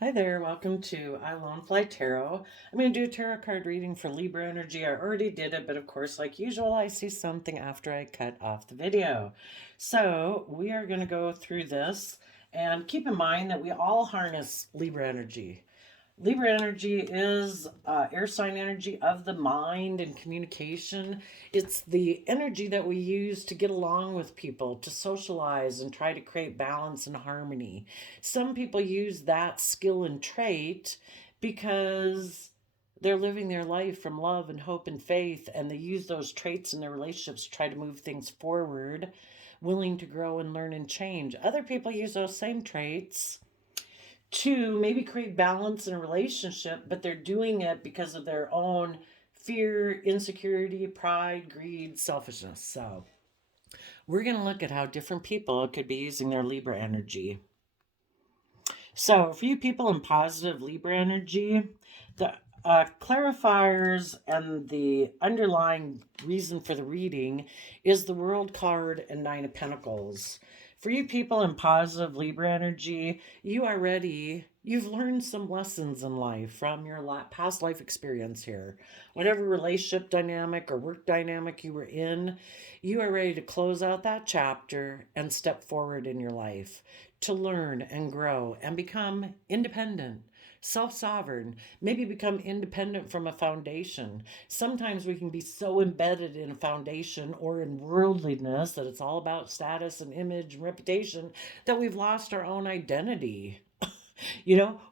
Hi there, welcome to I Lone Fly Tarot. I'm going to do a tarot card reading for Libra energy. I already did it, but of course, like usual, I see something after I cut off the video. So we are going to go through this and keep in mind that we all harness Libra energy. Libra energy is air sign energy of the mind and communication. It's the energy that we use to get along with people, to socialize and try to create balance and harmony. Some people use that skill and trait because they're living their life from love and hope and faith, and they use those traits in their relationships to try to move things forward, willing to grow and learn and change. Other people use those same traits to maybe create balance in a relationship, but they're doing it because of their own fear, insecurity, pride, greed, selfishness. So, we're going to look at how different people could be using their Libra energy. So, for you people in positive Libra energy, the clarifiers and the underlying reason for the reading is the World card and Nine of Pentacles. For you people in positive Libra energy, you are ready. You've learned some lessons in life from your past life experience here. Whatever relationship dynamic or work dynamic you were in, you are ready to close out that chapter and step forward in your life to learn and grow and become independent, self sovereign, maybe become independent from a foundation. Sometimes we can be so embedded in a foundation or in worldliness that it's all about status and image and reputation that we've lost our own identity.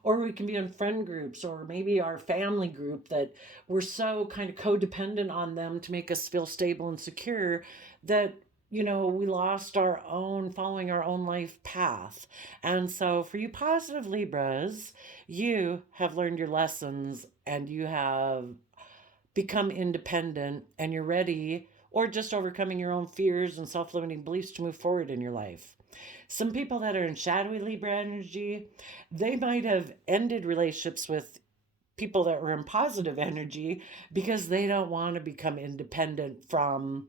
Or we can be in friend groups or maybe our family group that we're so kind of codependent on them to make us feel stable and secure that we lost our own, following our own life path. And so, for you positive Libras, you have learned your lessons and you have become independent and you're ready, or just overcoming your own fears and self limiting beliefs to move forward in your life. Some people that are in shadowy Libra energy, they might have ended relationships with people that were in positive energy because they don't want to become independent from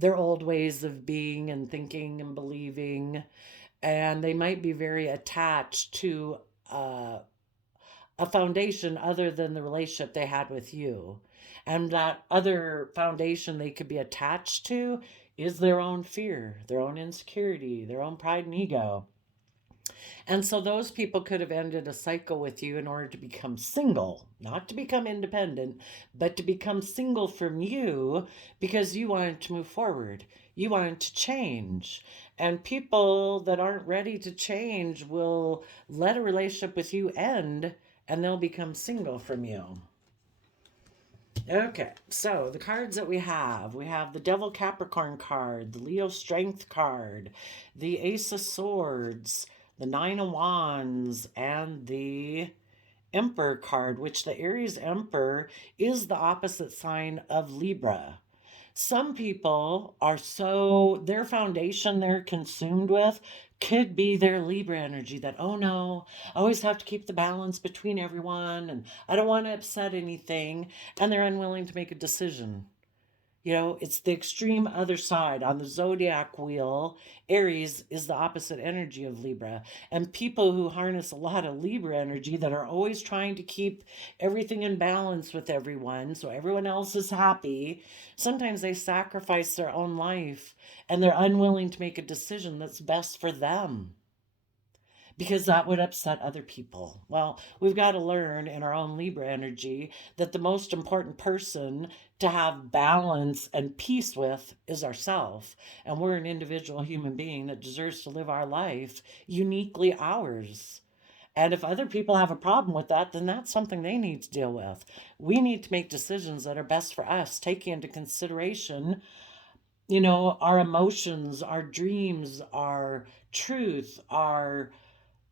their old ways of being and thinking and believing. And they might be very attached to a foundation other than the relationship they had with you. And that other foundation they could be attached to is their own fear, their own insecurity, their own pride and ego. And so those people could have ended a cycle with you in order to become single, not to become independent, but to become single from you because you wanted to move forward. You wanted to change. And people that aren't ready to change will let a relationship with you end and they'll become single from you. Okay, so the cards that we have the Devil Capricorn card, the Leo Strength card, the Ace of Swords, the Nine of Wands, and the Emperor card, which the Aries Emperor is the opposite sign of Libra. Some people are so, their foundation they're consumed with could be their Libra energy that, oh no, I always have to keep the balance between everyone and I don't want to upset anything. And they're unwilling to make a decision. It's the extreme other side. On the zodiac wheel, Aries is the opposite energy of Libra. And people who harness a lot of Libra energy that are always trying to keep everything in balance with everyone so everyone else is happy, sometimes they sacrifice their own life and they're unwilling to make a decision that's best for them because that would upset other people. Well, we've got to learn in our own Libra energy that the most important person to have balance and peace with is ourself. And we're an individual human being that deserves to live our life uniquely ours. And if other people have a problem with that, then that's something they need to deal with. We need to make decisions that are best for us, taking into consideration our emotions, our dreams, our truth,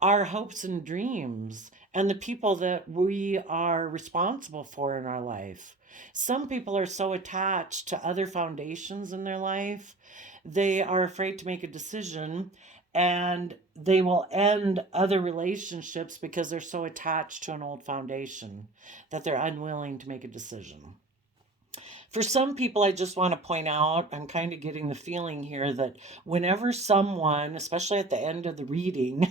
our hopes and dreams and the people that we are responsible for in our life. Some people are so attached to other foundations in their life, they are afraid to make a decision and they will end other relationships because they're so attached to an old foundation that they're unwilling to make a decision. For some people, I just want to point out, I'm kind of getting the feeling here that whenever someone, especially at the end of the reading,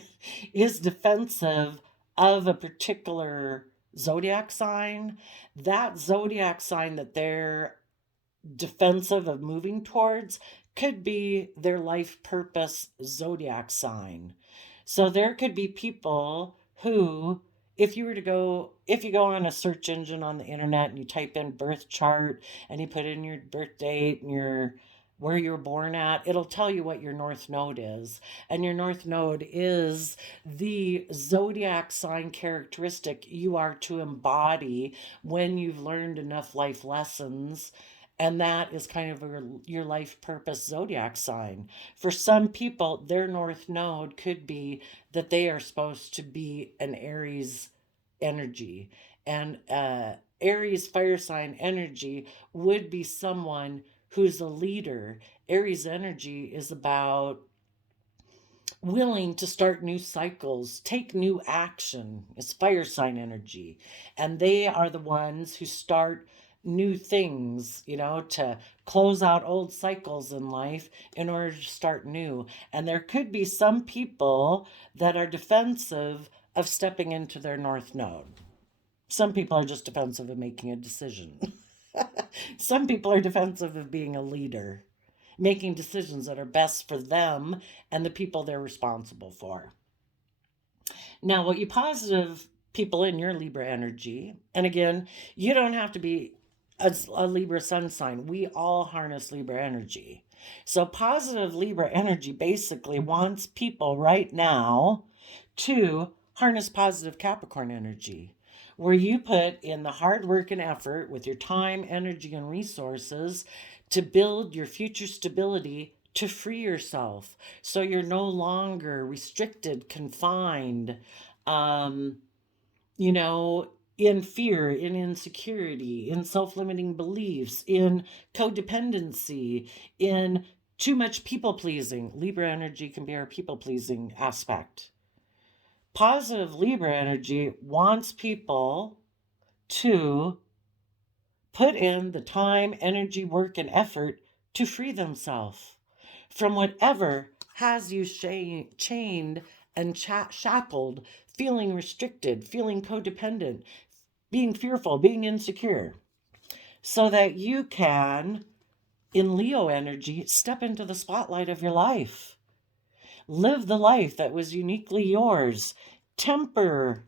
is defensive of a particular zodiac sign, that zodiac sign that they're defensive of moving towards could be their life purpose zodiac sign. So there could be people who, if you go on a search engine on the internet and you type in birth chart and you put in your birth date and where you were born at, it'll tell you what your north node is. And your north node is the zodiac sign characteristic you are to embody when you've learned enough life lessons. And that is kind of your life purpose zodiac sign. For some people, their north node could be that they are supposed to be an Aries energy. And Aries fire sign energy would be someone who's a leader. Aries energy is about willing to start new cycles, take new action. It's fire sign energy. And they are the ones who start new things, to close out old cycles in life in order to start new. And there could be some people that are defensive of stepping into their north node. Some people are just defensive of making a decision. Some people are defensive of being a leader, making decisions that are best for them and the people they're responsible for. Now, what you positive people in your Libra energy, and again, you don't have to be a Libra sun sign. We all harness Libra energy. So positive Libra energy basically wants people right now to harness positive Capricorn energy, where you put in the hard work and effort with your time, energy, and resources to build your future stability, to free yourself so you're no longer restricted, confined, in fear, in insecurity, in self-limiting beliefs, in codependency, in too much people-pleasing. Libra energy can be our people-pleasing aspect. Positive Libra energy wants people to put in the time, energy, work, and effort to free themselves from whatever has you chained and shackled, feeling restricted, feeling codependent, being fearful, being insecure, so that you can, in Leo energy, step into the spotlight of your life. Live the life that was uniquely yours. Temper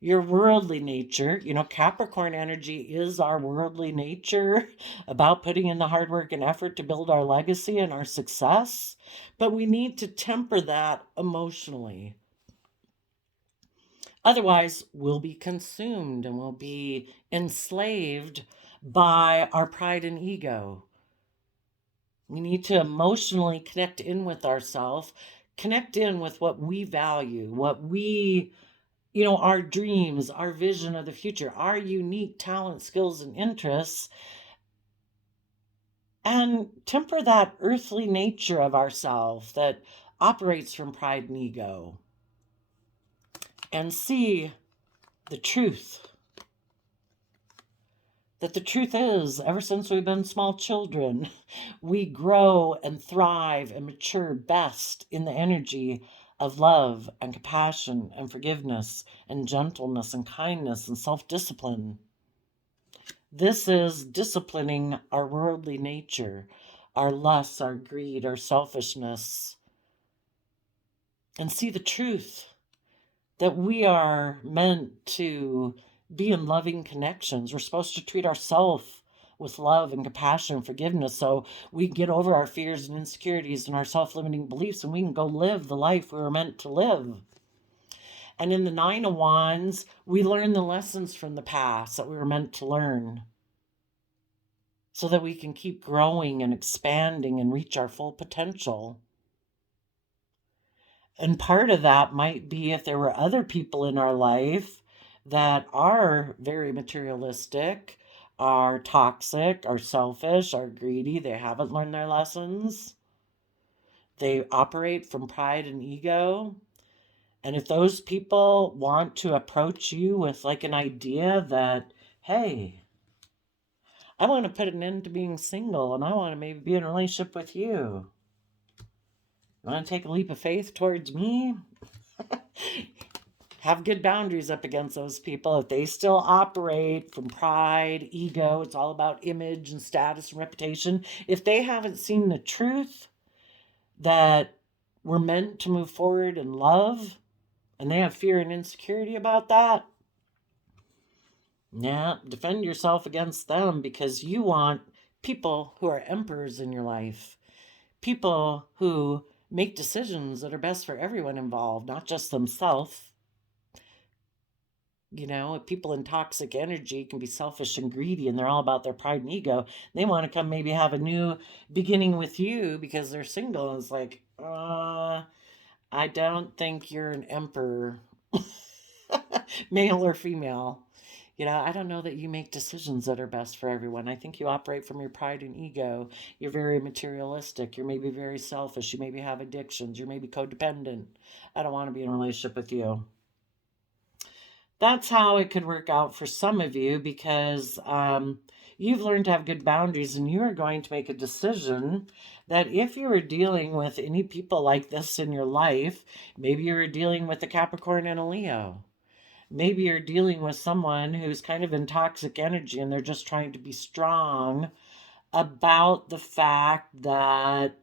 your worldly nature. Capricorn energy is our worldly nature, about putting in the hard work and effort to build our legacy and our success. But we need to temper that emotionally. Otherwise, we'll be consumed and we'll be enslaved by our pride and ego. We need to emotionally connect in with ourselves, connect in with what we value, what we, our dreams, our vision of the future, our unique talent, skills, and interests, and temper that earthly nature of ourselves that operates from pride and ego. And see the truth. That the truth is, ever since we've been small children, we grow and thrive and mature best in the energy of love and compassion and forgiveness and gentleness and kindness and self-discipline. This is disciplining our worldly nature, our lusts, our greed, our selfishness, and see the truth. That we are meant to be in loving connections. We're supposed to treat ourselves with love and compassion and forgiveness so we get over our fears and insecurities and our self-limiting beliefs and we can go live the life we were meant to live. And in the Nine of Wands, we learn the lessons from the past that we were meant to learn so that we can keep growing and expanding and reach our full potential. And part of that might be if there were other people in our life that are very materialistic, are toxic, are selfish, are greedy, they haven't learned their lessons. They operate from pride and ego. And if those people want to approach you with like an idea that, hey, I want to put an end to being single and I want to maybe be in a relationship with you. You want to take a leap of faith towards me? have good boundaries up against those people. If they still operate from pride, ego, it's all about image and status and reputation. If they haven't seen the truth that we're meant to move forward in love, and they have fear and insecurity about that, yeah, defend yourself against them, because you want people who are emperors in your life, people who make decisions that are best for everyone involved, not just themselves. You know, people in toxic energy can be selfish and greedy, and they're all about their pride and ego. They want to come maybe have a new beginning with you because they're single, and it's like, I don't think you're an emperor, male or female. You know, I don't know that you make decisions that are best for everyone. I think you operate from your pride and ego. You're very materialistic. You're maybe very selfish. You maybe have addictions. You're maybe codependent. I don't want to be in a relationship with you. That's how it could work out for some of you, because you've learned to have good boundaries, and you are going to make a decision that if you are dealing with any people like this in your life, maybe you're dealing with a Capricorn and a Leo. Maybe you're dealing with someone who's kind of in toxic energy, and they're just trying to be strong about the fact that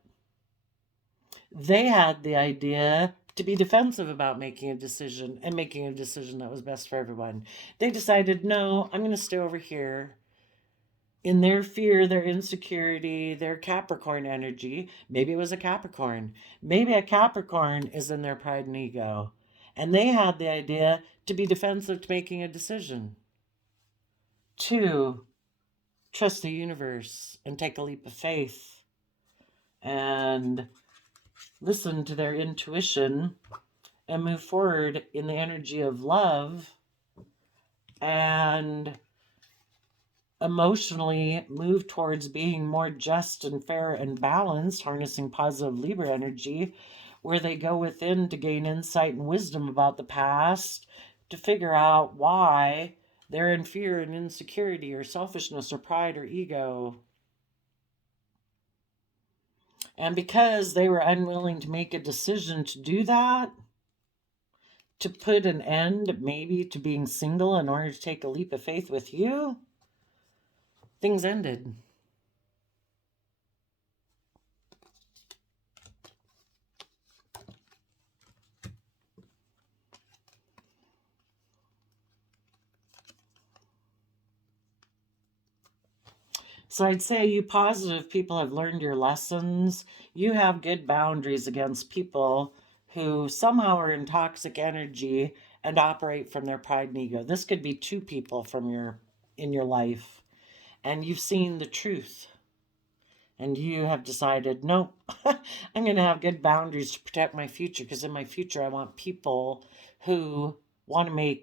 they had the idea to be defensive about making a decision, and making a decision that was best for everyone. They decided, no, I'm going to stay over here. In their fear, their insecurity, their Capricorn energy, maybe it was a Capricorn. Maybe a Capricorn is in their pride and ego. And they had the idea to be defensive to making a decision. 2, trust the universe and take a leap of faith and listen to their intuition and move forward in the energy of love, and emotionally move towards being more just and fair and balanced, harnessing positive Libra energy, where they go within to gain insight and wisdom about the past, to figure out why they're in fear and insecurity or selfishness or pride or ego. And because they were unwilling to make a decision to do that, to put an end maybe to being single in order to take a leap of faith with you, things ended. So I'd say you positive people have learned your lessons. You have good boundaries against people who somehow are in toxic energy and operate from their pride and ego. This could be 2 people in your life, and you've seen the truth. And you have decided, no, I'm going to have good boundaries to protect my future, because in my future I want people who want to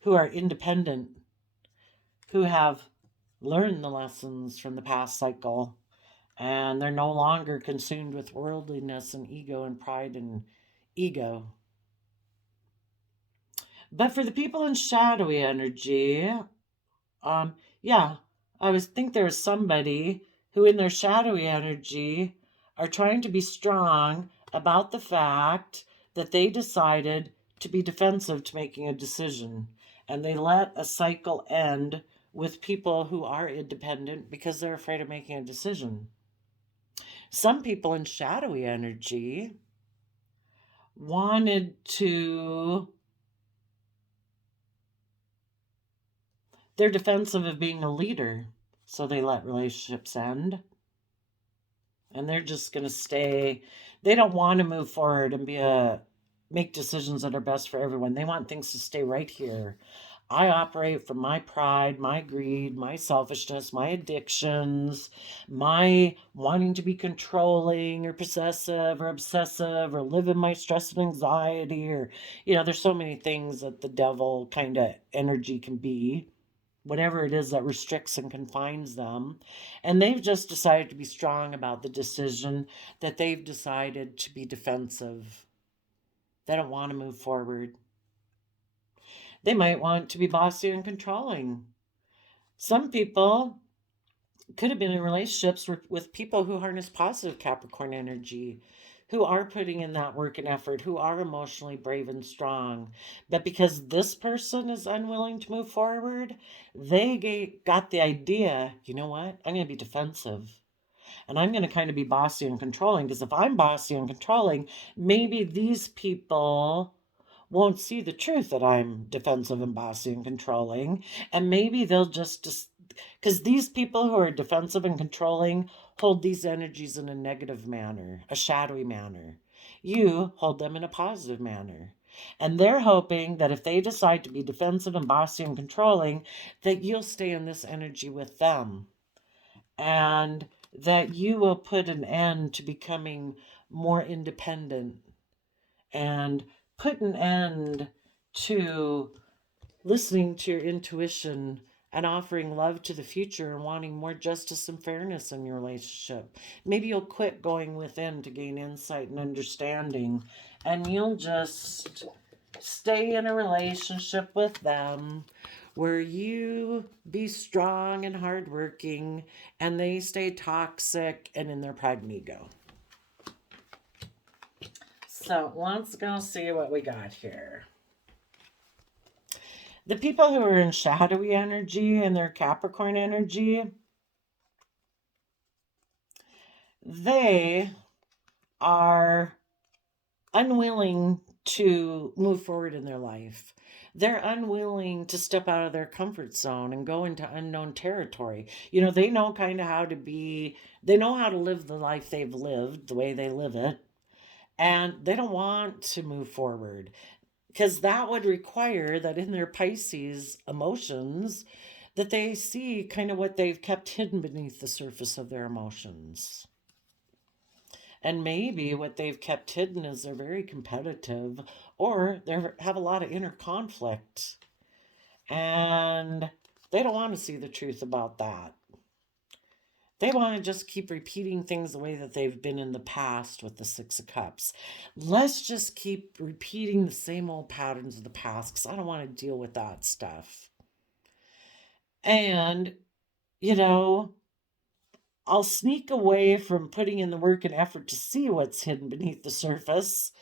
who are independent, who have learned the lessons from the past cycle, and they're no longer consumed with worldliness and ego and pride and ego. But for the people in shadowy energy, yeah, I think there's somebody who in their shadowy energy are trying to be strong about the fact that they decided to be defensive to making a decision, and they let a cycle end with people who are independent because they're afraid of making a decision. Some people in shadowy energy wanted to, they're defensive of being a leader, so they let relationships end. And they're just going to stay. They don't want to move forward and make decisions that are best for everyone. They want things to stay right here. I operate from my pride, my greed, my selfishness, my addictions, my wanting to be controlling or possessive or obsessive, or live in my stress and anxiety, or, there's so many things that the devil kind of energy can be, whatever it is that restricts and confines them. And they've just decided to be strong about the decision that they've decided to be defensive. They don't want to move forward. They might want to be bossy and controlling. Some people could have been in relationships with people who harness positive Capricorn energy, who are putting in that work and effort, who are emotionally brave and strong. But because this person is unwilling to move forward, they got the idea, you know what? I'm going to be defensive. And I'm going to kind of be bossy and controlling, because if I'm bossy and controlling, maybe these people won't see the truth that I'm defensive and bossy and controlling. And maybe they'll just because these people who are defensive and controlling hold these energies in a negative manner, a shadowy manner. You hold them in a positive manner. And they're hoping that if they decide to be defensive and bossy and controlling, that you'll stay in this energy with them. And that you will put an end to becoming more independent and put an end to listening to your intuition and offering love to the future and wanting more justice and fairness in your relationship. Maybe you'll quit going within to gain insight and understanding, and you'll just stay in a relationship with them where you be strong and hardworking and they stay toxic and in their pride and ego. So let's go see what we got here. The people who are in shadowy energy and their Capricorn energy, they are unwilling to move forward in their life. They're unwilling to step out of their comfort zone and go into unknown territory. You know, they know kind of how to be, they know how to live the life they've lived, the way they live it, and they don't want to move forward, because that would require that in their Pisces emotions that they see kind of what they've kept hidden beneath the surface of their emotions. And maybe what they've kept hidden is they're very competitive, or they have a lot of inner conflict, and they don't want to see the truth about that. They want to just keep repeating things the way that they've been in the past with the Six of Cups. Let's just keep repeating the same old patterns of the past, because I don't want to deal with that stuff. And, you know, I'll sneak away from putting in the work and effort to see what's hidden beneath the surface,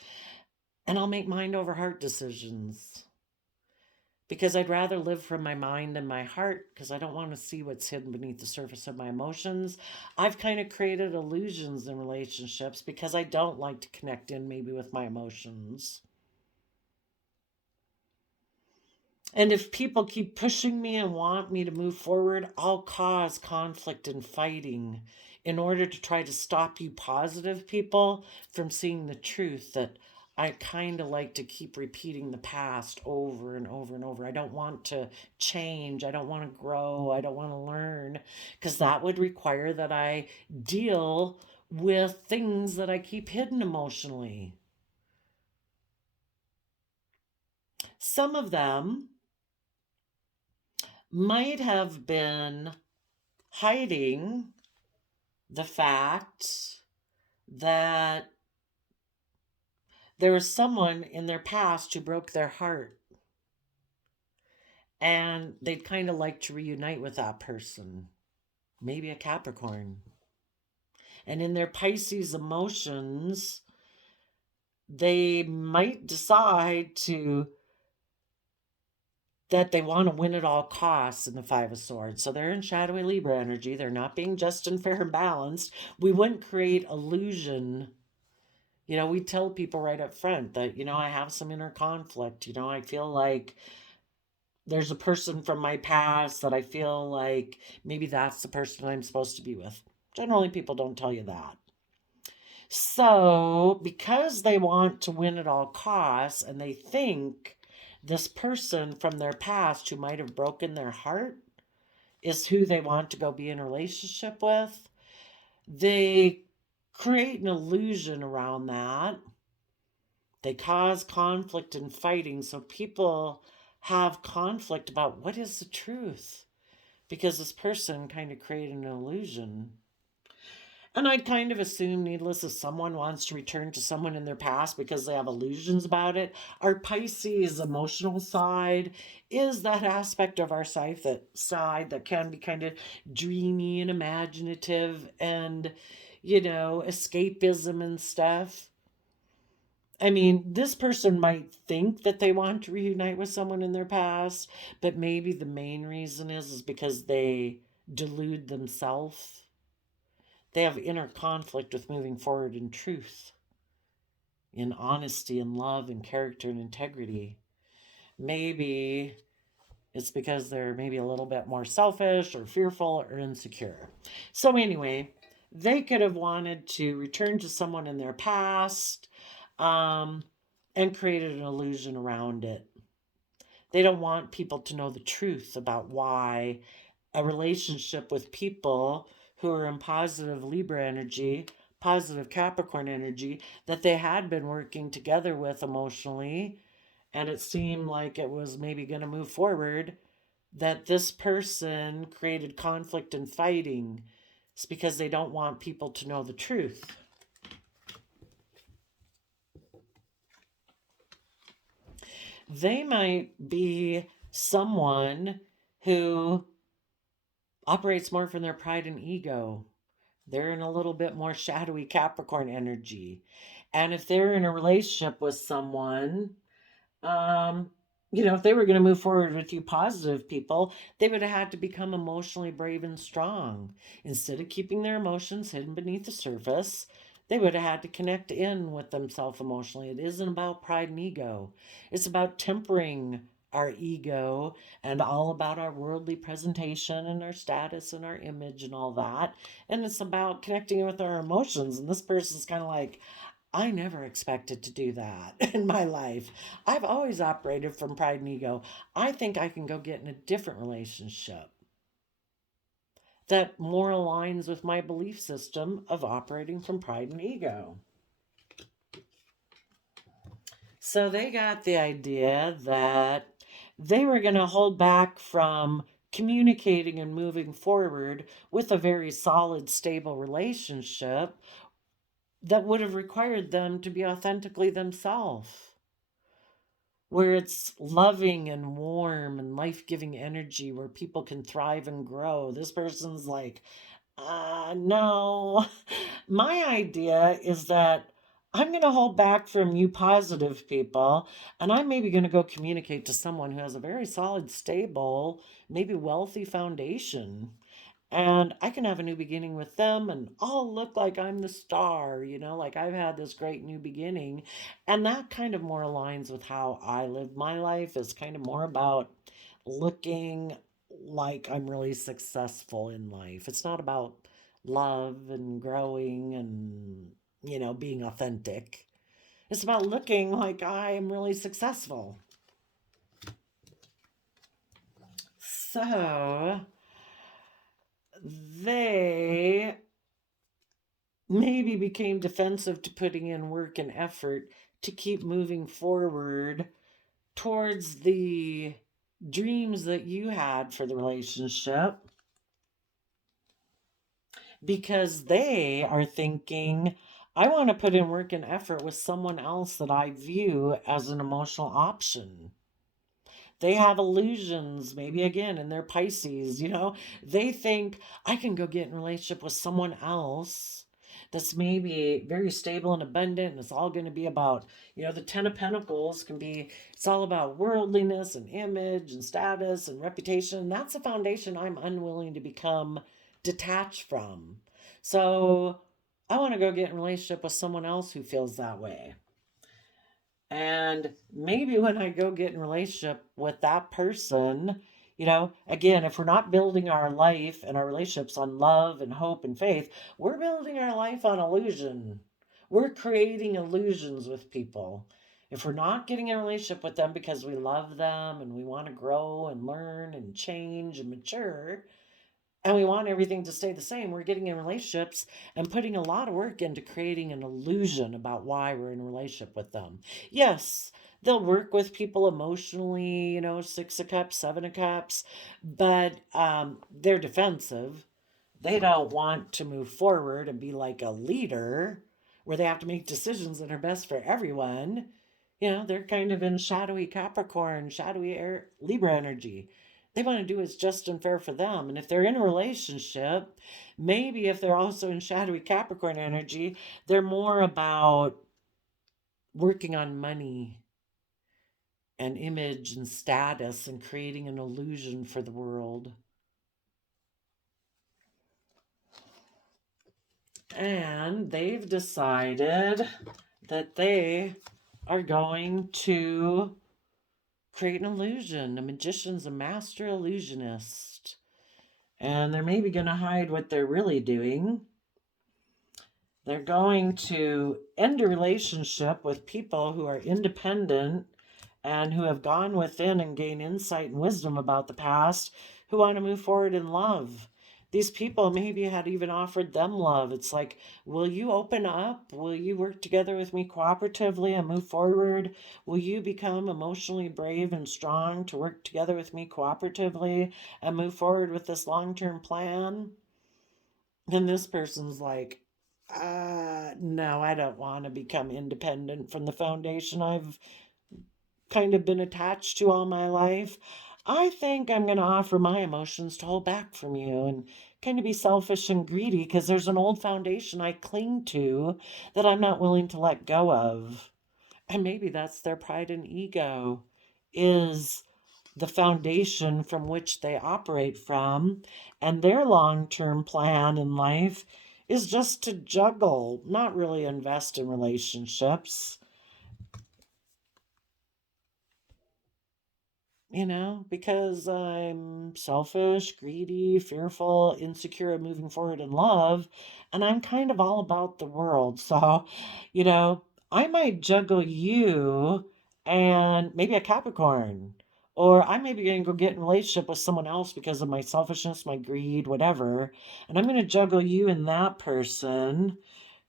and I'll make mind over heart decisions. Because I'd rather live from my mind than my heart, because I don't want to see what's hidden beneath the surface of my emotions. I've kind of created illusions in relationships because I don't like to connect in maybe with my emotions. And if people keep pushing me and want me to move forward, I'll cause conflict and fighting in order to try to stop you positive people from seeing the truth that I kind of like to keep repeating the past over and over and over. I don't want to change. I don't want to grow. I don't want to learn, because that would require that I deal with things that I keep hidden emotionally. Some of them might have been hiding the fact that there was someone in their past who broke their heart, and they'd kind of like to reunite with that person, maybe a Capricorn. And in their Pisces emotions, they might decide that they want to win at all costs in the Five of Swords. So they're in shadowy Libra energy. They're not being just and fair and balanced. We wouldn't create illusion. You know, we tell people right up front that, you know, I have some inner conflict. You know, I feel like there's a person from my past that I feel like maybe that's the person I'm supposed to be with. Generally, people don't tell you that. So, because they want to win at all costs and they think this person from their past who might have broken their heart is who they want to go be in a relationship with, they create an illusion around that. They cause conflict and fighting, so people have conflict about what is the truth, because this person kind of created an illusion. And I'd kind of assume, needless, if someone wants to return to someone in their past because they have illusions about it, our Pisces emotional side is that aspect of our side that can be kind of dreamy and imaginative and, you know, escapism and stuff. I mean, this person might think that they want to reunite with someone in their past, but maybe the main reason is because they delude themselves. They have inner conflict with moving forward in truth, in honesty and love and character and integrity. Maybe it's because they're maybe a little bit more selfish or fearful or insecure. So, anyway, they could have wanted to return to someone in their past, um, and created an illusion around it. They don't want people to know the truth about why a relationship with people who are in positive Libra energy, positive Capricorn energy, that they had been working together with emotionally, and it seemed like it was maybe going to move forward, that this person created conflict and fighting. It's because they don't want people to know the truth. They might be someone who operates more from their pride and ego. They're in a little bit more shadowy Capricorn energy. And if they're in a relationship with someone, um, if they were going to move forward with you positive people, they would have had to become emotionally brave and strong. Instead of keeping their emotions hidden beneath the surface, they would have had to connect in with themselves emotionally. It isn't about pride and ego. It's about tempering our ego and all about our worldly presentation and our status and our image and all that. And it's about connecting with our emotions. And this person's kind of like, I never expected to do that in my life. I've always operated from pride and ego. I think I can go get in a different relationship that more aligns with my belief system of operating from pride and ego. So they got the idea that they were going to hold back from communicating and moving forward with a very solid, stable relationship that would have required them to be authentically themselves, where it's loving and warm and life giving energy, where people can thrive and grow. This person's like, no. My idea is that I'm going to hold back from you positive people, and I'm maybe going to go communicate to someone who has a very solid, stable, maybe wealthy foundation. And I can have a new beginning with them, and I'll look like I'm the star, like I've had this great new beginning. And that kind of more aligns with how I live my life, is kind of more about looking like I'm really successful in life. It's not about love and growing and, being authentic. It's about looking like I am really successful. So they maybe became defensive to putting in work and effort to keep moving forward towards the dreams that you had for the relationship, because they are thinking, I want to put in work and effort with someone else that I view as an emotional option. They have illusions, maybe again in their Pisces, they think I can go get in a relationship with someone else that's maybe very stable and abundant, and it's all going to be about, the Ten of Pentacles can be, it's all about worldliness and image and status and reputation. That's a foundation I'm unwilling to become detached from. So I want to go get in a relationship with someone else who feels that way. And maybe when I go get in a relationship with that person, again, if we're not building our life and our relationships on love and hope and faith, we're building our life on illusion. We're creating illusions with people. If we're not getting in a relationship with them because we love them and we want to grow and learn and change and mature, and we want everything to stay the same, we're getting in relationships and putting a lot of work into creating an illusion about why we're in a relationship with them. Yes, they'll work with people emotionally, Six of Cups, Seven of Cups, but they're defensive. They don't want to move forward and be like a leader where they have to make decisions that are best for everyone. They're kind of in shadowy Capricorn, shadowy Libra energy. They want to do what's just and fair for them. And if they're in a relationship, maybe if they're also in shadowy Capricorn energy, they're more about working on money and image and status and creating an illusion for the world. And they've decided that they are going to create an illusion. A magician's a master illusionist. And they're maybe going to hide what they're really doing. They're going to end a relationship with people who are independent and who have gone within and gained insight and wisdom about the past, who want to move forward in love. These people maybe had even offered them love. It's like, will you open up? Will you work together with me cooperatively and move forward? Will you become emotionally brave and strong to work together with me cooperatively and move forward with this long-term plan? And this person's like, no, I don't want to become independent from the foundation I've kind of been attached to all my life. I think I'm going to offer my emotions to hold back from you and kind of be selfish and greedy because there's an old foundation I cling to that I'm not willing to let go of. And maybe that's their pride and ego, is the foundation from which they operate from. And their long-term plan in life is just to juggle, not really invest in relationships. Because I'm selfish, greedy, fearful, insecure of moving forward in love, and I'm kind of all about the world. So, I might juggle you and maybe a Capricorn, or I may be going to go get in a relationship with someone else because of my selfishness, my greed, whatever, and I'm going to juggle you and that person.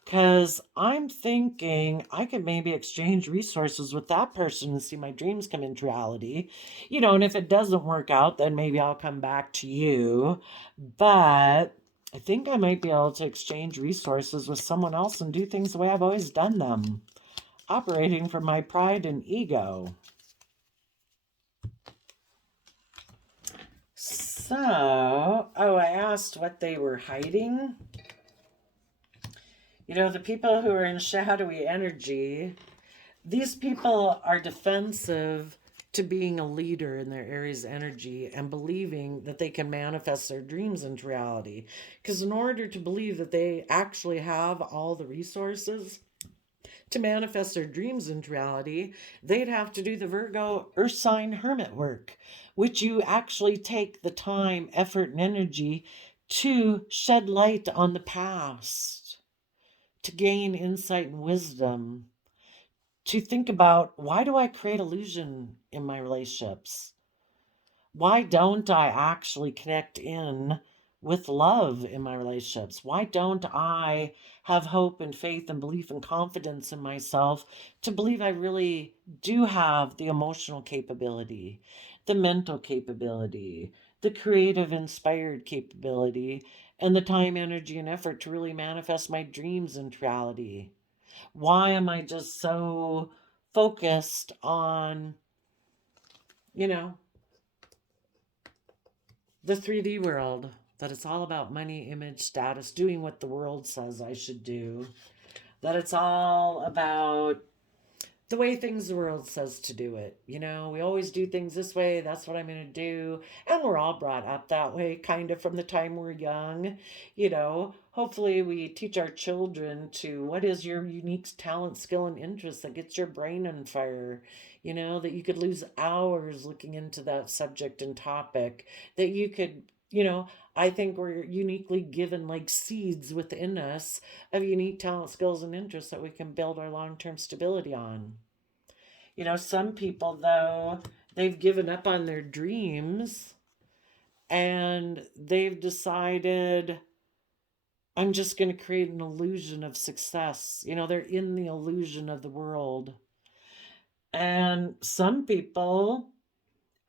Because I'm thinking I could maybe exchange resources with that person and see my dreams come into reality. And if it doesn't work out, then maybe I'll come back to you. But I think I might be able to exchange resources with someone else and do things the way I've always done them, operating from my pride and ego. So, I asked what they were hiding. The people who are in shadowy energy, these people are defensive to being a leader in their area's energy and believing that they can manifest their dreams into reality. Because in order to believe that they actually have all the resources to manifest their dreams into reality, they'd have to do the Virgo Earth sign hermit work, which you actually take the time, effort, and energy to shed light on the past, to gain insight and wisdom, to think about, why do I create illusion in my relationships? Why don't I actually connect in with love in my relationships? Why don't I have hope and faith and belief and confidence in myself to believe I really do have the emotional capability, the mental capability, the creative, inspired capability, and the time, energy, and effort to really manifest my dreams into reality? Why am I just so focused on, the 3D world, that it's all about money, image, status, doing what the world says I should do, that it's all about the way things the world says to do it. We always do things this way. That's what I'm going to do. And we're all brought up that way, kind of from the time we're young. Hopefully we teach our children to, what is your unique talent, skill, and interest that gets your brain on fire? That you could lose hours looking into that subject and topic, that you could, I think we're uniquely given like seeds within us of unique talent, skills, and interests that we can build our long-term stability on. Some people, though, they've given up on their dreams and they've decided, I'm just going to create an illusion of success. They're in the illusion of the world. And some people,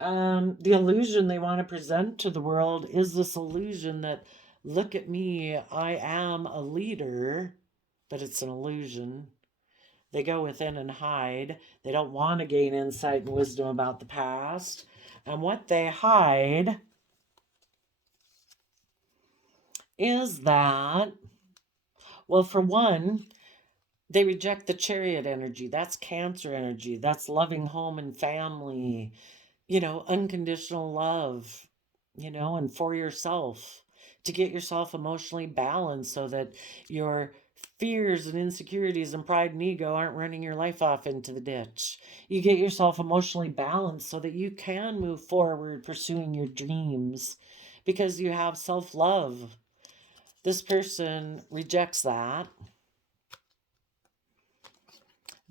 the illusion they want to present to the world is this illusion that, look at me, I am a leader, but it's an illusion. They go within and hide. They don't want to gain insight and wisdom about the past. And what they hide is that, well, for one, They reject the Chariot energy. That's Cancer energy. That's loving home and family, unconditional love, and for yourself, to get yourself emotionally balanced so that your fears and insecurities and pride and ego aren't running your life off into the ditch. You get yourself emotionally balanced so that you can move forward pursuing your dreams because you have self love. This person rejects that.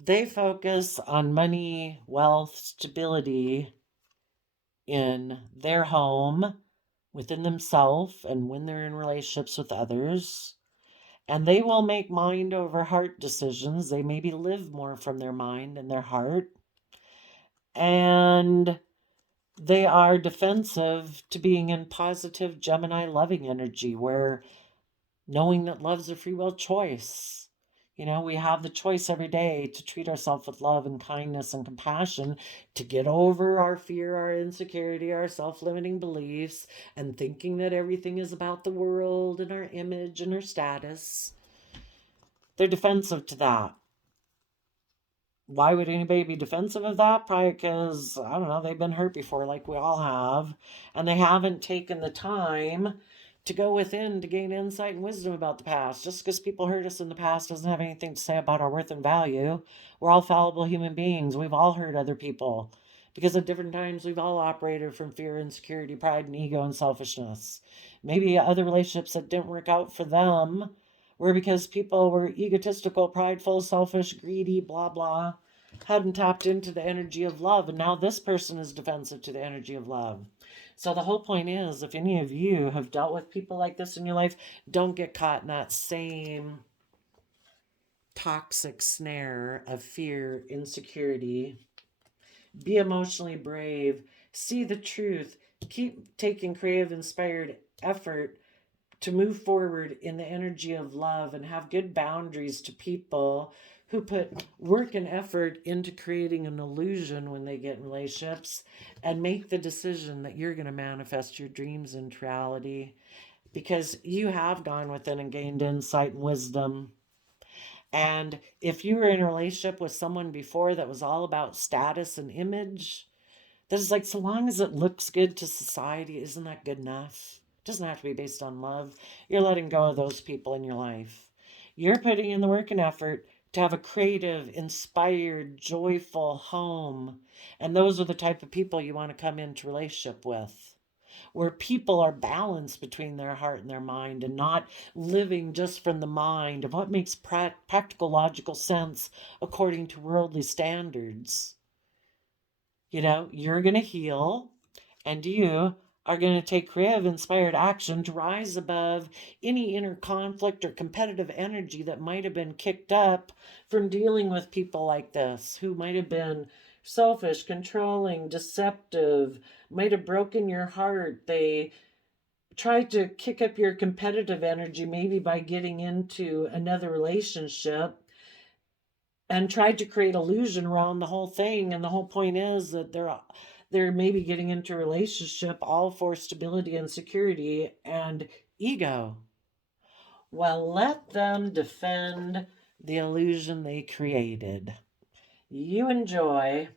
They focus on money, wealth, stability in their home, within themselves, and when they're in relationships with others. And they will make mind over heart decisions. They maybe live more from their mind and their heart. And they are defensive to being in positive Gemini loving energy, where knowing that love's a free will choice. We have the choice every day to treat ourselves with love and kindness and compassion, to get over our fear, our insecurity, our self limiting beliefs, and thinking that everything is about the world and our image and our status. They're defensive to that. Why would anybody be defensive of that? Probably because, I don't know, they've been hurt before, like we all have, and they haven't taken the time to go within to gain insight and wisdom about the past. Just because people hurt us in the past doesn't have anything to say about our worth and value. We're all fallible human beings. We've all hurt other people because at different times we've all operated from fear, insecurity, pride, and ego and selfishness. Maybe other relationships that didn't work out for them were because people were egotistical, prideful, selfish, greedy, blah, blah, hadn't tapped into the energy of love. And now this person is defensive to the energy of love. So the whole point is, if any of you have dealt with people like this in your life, don't get caught in that same toxic snare of fear, insecurity. Be emotionally brave. See the truth. Keep taking creative, inspired effort to move forward in the energy of love, and have good boundaries to people who put work and effort into creating an illusion when they get in relationships, and make the decision that you're going to manifest your dreams into reality because you have gone within and gained insight and wisdom. And if you were in a relationship with someone before that was all about status and image, that is like, so long as it looks good to society, isn't that good enough? It doesn't have to be based on love. You're letting go of those people in your life. You're putting in the work and effort to have a creative, inspired, joyful home. And those are the type of people you want to come into relationship with, where people are balanced between their heart and their mind, and not living just from the mind of what makes practical, logical sense according to worldly standards. You're going to heal, and you are going to take creative, inspired action to rise above any inner conflict or competitive energy that might have been kicked up from dealing with people like this, who might have been selfish, controlling, deceptive, might have broken your heart. They tried to kick up your competitive energy, maybe by getting into another relationship, and tried to create illusion around the whole thing. And the whole point is that they're maybe getting into a relationship all for stability and security and ego. Well, let them defend the illusion they created. You enjoy.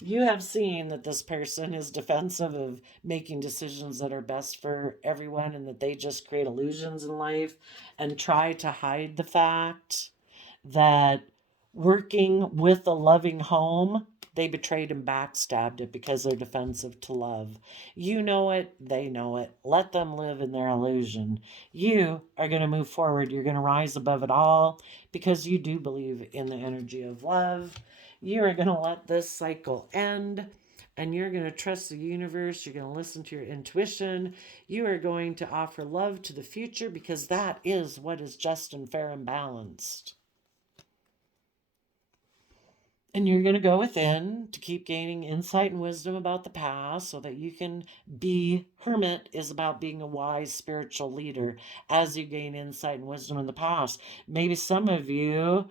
You have seen that this person is defensive of making decisions that are best for everyone, and that they just create illusions in life and try to hide the fact that working with a loving home, they betrayed and backstabbed it because they're defensive to love. You know it, they know it. Let them live in their illusion. You are going to move forward. You're going to rise above it all because you do believe in the energy of love. You are going to let this cycle end, and you're going to trust the universe. You're going to listen to your intuition. You are going to offer love to the future because that is what is just and fair and balanced. And you're going to go within to keep gaining insight and wisdom about the past so that you can be. Hermit is about being a wise spiritual leader as you gain insight and wisdom in the past. Maybe some of you,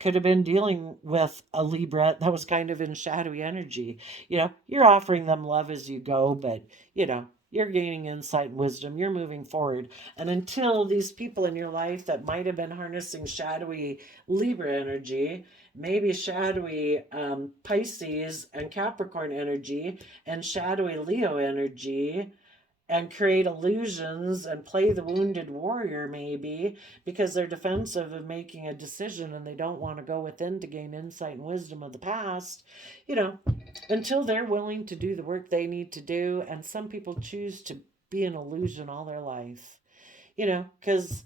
could have been dealing with a Libra that was kind of in shadowy energy. You're offering them love as you go, but, you're gaining insight and wisdom, you're moving forward. And until these people in your life that might have been harnessing shadowy Libra energy, maybe shadowy Pisces and Capricorn energy, and shadowy Leo energy, and create illusions and play the wounded warrior, maybe because they're defensive of making a decision and they don't want to go within to gain insight and wisdom of the past, you know, until they're willing to do the work they need to do. And some people choose to be an illusion all their life, because,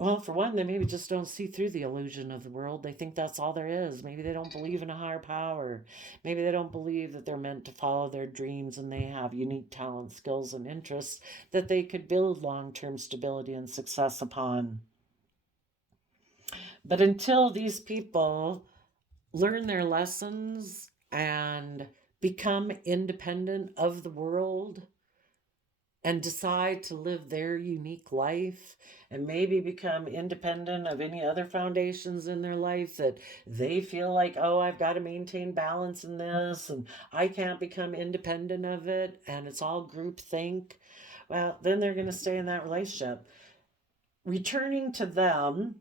well, for one, they maybe just don't see through the illusion of the world. They think that's all there is. Maybe they don't believe in a higher power. Maybe they don't believe that they're meant to follow their dreams and they have unique talents, skills, and interests that they could build long-term stability and success upon. But until these people learn their lessons and become independent of the world, and decide to live their unique life and maybe become independent of any other foundations in their life that they feel like, oh, I've got to maintain balance in this and I can't become independent of it and it's all group think, well, then they're going to stay in that relationship. Returning to them,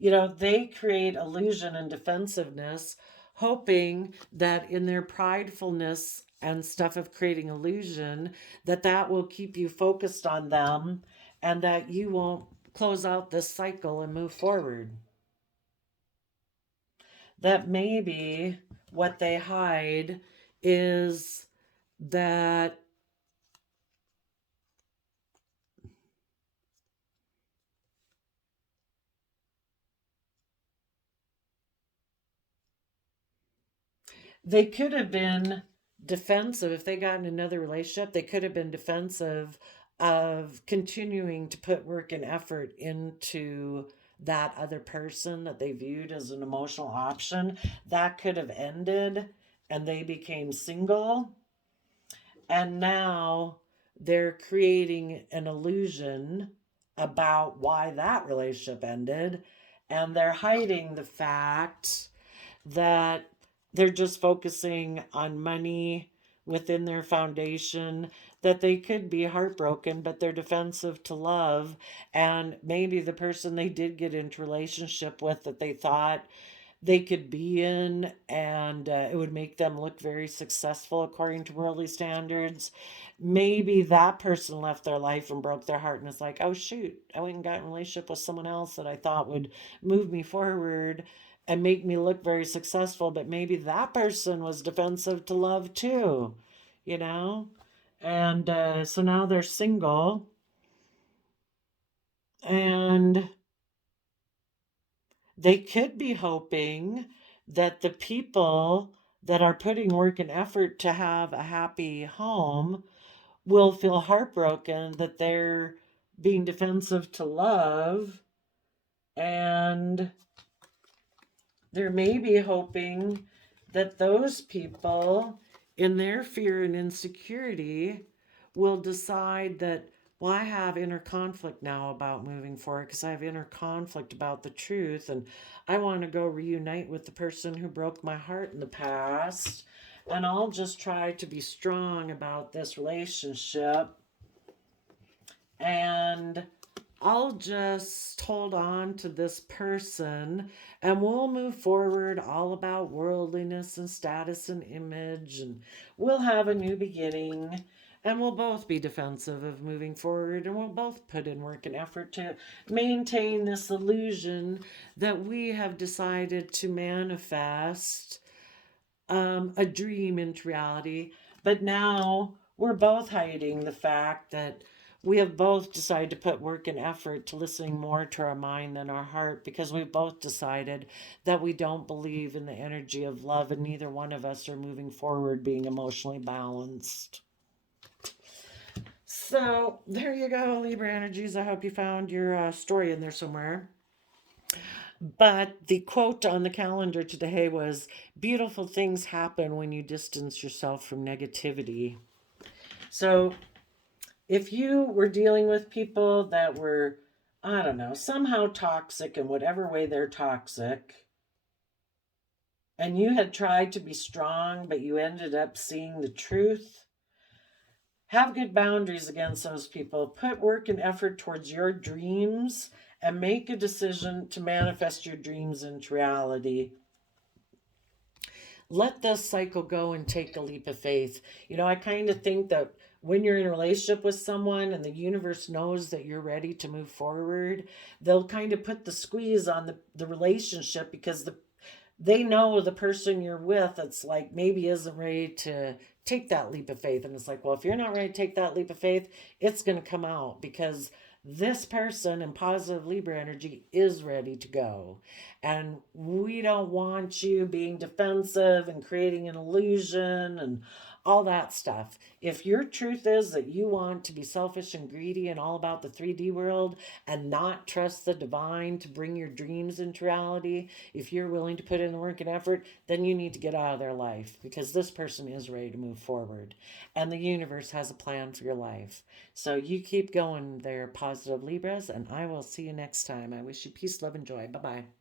they create illusion and defensiveness, hoping that in their pridefulness and stuff of creating illusion, that will keep you focused on them and that you won't close out this cycle and move forward. That maybe what they hide is that they could have been defensive. If they got in another relationship, they could have been defensive of continuing to put work and effort into that other person that they viewed as an emotional option. That could have ended and they became single. And now they're creating an illusion about why that relationship ended. And they're hiding the fact that they're just focusing on money within their foundation, that they could be heartbroken, but they're defensive to love. And maybe the person they did get into relationship with that they thought they could be in and it would make them look very successful according to worldly standards, maybe that person left their life and broke their heart and it's like, oh shoot, I went and got in a relationship with someone else that I thought would move me forward and make me look very successful, but maybe that person was defensive to love too, you know? And so now they're single and they could be hoping that the people that are putting work and effort to have a happy home will feel heartbroken that they're being defensive to love, and they're maybe hoping that those people, in their fear and insecurity, will decide that, well, I have inner conflict now about moving forward because I have inner conflict about the truth, and I want to go reunite with the person who broke my heart in the past, and I'll just try to be strong about this relationship, and I'll just hold on to this person and we'll move forward all about worldliness and status and image, and we'll have a new beginning and we'll both be defensive of moving forward and we'll both put in work and effort to maintain this illusion that we have decided to manifest a dream into reality. But now we're both hiding the fact that we have both decided to put work and effort to listening more to our mind than our heart, because we've both decided that we don't believe in the energy of love and neither one of us are moving forward being emotionally balanced. So there you go, Libra energies. I hope you found your story in there somewhere. But the quote on the calendar today was, beautiful things happen when you distance yourself from negativity. So if you were dealing with people that were, I don't know, somehow toxic in whatever way they're toxic, and you had tried to be strong, but you ended up seeing the truth. Have good boundaries against those people. Put work and effort towards your dreams and make a decision to manifest your dreams into reality. Let this cycle go and take a leap of faith. I kind of think that when you're in a relationship with someone and the universe knows that you're ready to move forward, they'll kind of put the squeeze on the relationship, because they know the person you're with, it's like, maybe isn't ready to take that leap of faith. And it's like, well, if you're not ready to take that leap of faith, it's going to come out, because this person in positive Libra energy is ready to go. And we don't want you being defensive and creating an illusion and all that stuff. If your truth is that you want to be selfish and greedy and all about the 3D world and not trust the divine to bring your dreams into reality, if you're willing to put in the work and effort, then you need to get out of their life, because this person is ready to move forward. And the universe has a plan for your life. So you keep going there, positive Libras, and I will see you next time. I wish you peace, love, and joy. Bye-bye.